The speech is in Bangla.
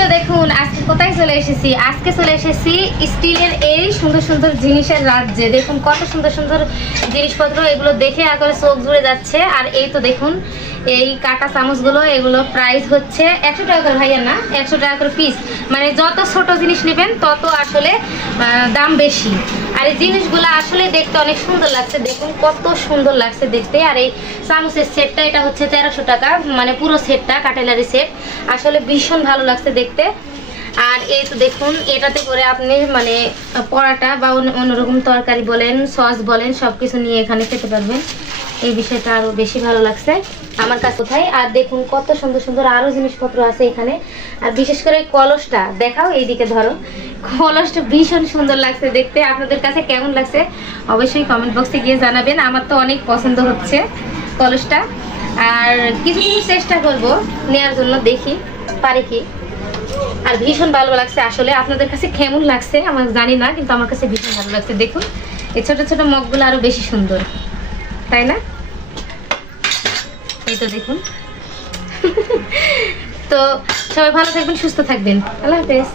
তো দেখুন আজকে কোথায় চলে এসেছি, আজকে চলে এসেছি স্টিলের এই সুন্দর সুন্দর জিনিসের রাজ্যে। দেখুন কত সুন্দর সুন্দর জিনিসপত্র, এগুলো দেখে একবারে চোখ জুড়ে যাচ্ছে। আর এই তো দেখুন এই কাঁটা চামচগুলো, এগুলো প্রাইস হচ্ছে 100 টাকা করে, ভাইয়া না 100 টাকা করে পিস। মানে যত ছোট জিনিস নেবেন তত আসলে দাম বেশি। আর এই জিনিসগুলো আসলে দেখতে অনেক সুন্দর লাগছে, দেখুন কত সুন্দর লাগছে দেখতে। আর এই চামচের সেটটা এটা হচ্ছে 1300 টাকা, মানে পুরো সেটটা কাটেলারি সেট, আসলে ভীষণ ভালো লাগছে দেখতে। আর এই তো দেখুন এটাতে করে আপনি মানে পরাটা বা অন্যরকম তরকারি বলেন, সস বলেন, সবকিছু নিয়ে এখানে খেতে পারবেন। এই বিষয়টা আরো বেশি ভালো লাগছে আমার কাছে। কোথায় আর দেখুন কত সুন্দর সুন্দর আরো জিনিসপত্র আছে এখানে। আর বিশেষ করে কলসটা দেখাও, এইদিকে ধরো, কলসটা ভীষণ সুন্দর লাগছে দেখতে। আপনাদের কাছে কেমন লাগছে অবশ্যই কমেন্ট বক্সে গিয়ে জানাবেন। আমার তো অনেক পছন্দ হচ্ছে কলসটা। আর কিছু কিছু চেষ্টা করব নেওয়ার জন্য, দেখি পারি কি। আর ভীষণ ভালো লাগছে আসলে, আপনাদের কাছে কেমন লাগছে আমার জানি না, কিন্তু আমার কাছে ভীষণ ভালো লাগছে। দেখুন এই ছোট ছোট মগগুলো আরো বেশি সুন্দর, তাই না? এই তো দেখুন। তো সবাই ভালো থাকবেন, সুস্থ থাকবেন, আল্লাহ হাফেজ।